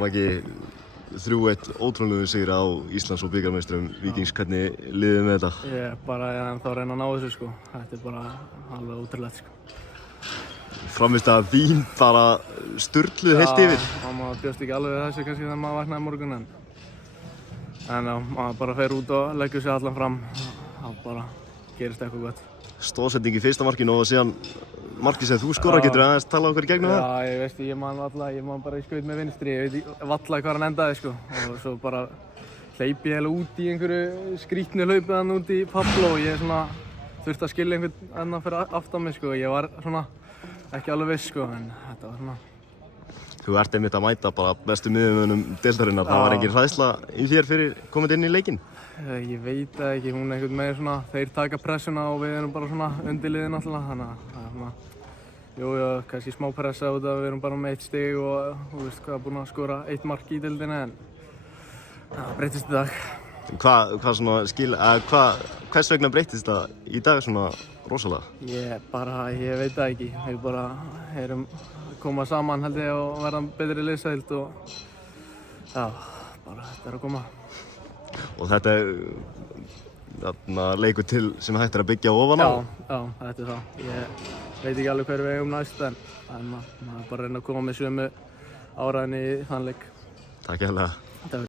Maggi, 3-1 ótrúlegu sigur á Íslands og bikarmeisturum Víkings, hvernig liðið með þetta? Ég bara er ennþá að reyna að ná þessu sko. Þetta bara alveg ótrúlegt sko. Frammistaða þín bara sturluð heilt yfir. Já, maður bjóst ekki alveg við þessu kannski þegar maður vaknaði í morgun en já, maður bara fer út og leggur sig allan fram. Það bara gerist eitthvað gott. Stoðsending í fyrsta markinu og síðan markið sem þú skorar, getur aðeins talað okkur í gegnum það? Já, ég man bara í skaut með vinstri, ég veit valla hvað hann endaði sko. Og svo bara hleypi ég út í einhverju skrítnu hlaupi hann út í Pablo og ég svona þurfti að skilja einhvern annan fyrir aftan mig sko. Ég var svona ekki alveg viss sko, en þetta var svona. Þú ert einmitt að mæta bara bestu miðjumönnum deildarinnar. Það var engin hræðsla í þér fyrir komandi inn í leikinn? Ég veit það ekki, hún einhvern veginn svona, þeir taka pressuna og við erum bara svona undirliðið náttúrulega, þannig að það er svona, jú, kannski smá pressa út af að við erum bara með 1 stig og þú veist hvað, búin að skora 1 mark í deildinni, en það breytist í dag. Hvað svona hvers vegna breytist það í dag svona rosalega? Ég veit það ekki, við bara erum koma saman held ég og verða betri liðsheild og já, bara þetta er að koma. Og þetta er leikur til sem hægt er að byggja ofan á? Já, þetta er það. Ég veit ekki alveg hver við eigum næst en maður bara reyna að koma með sömu áræðin í þann leik. Takk hérlega.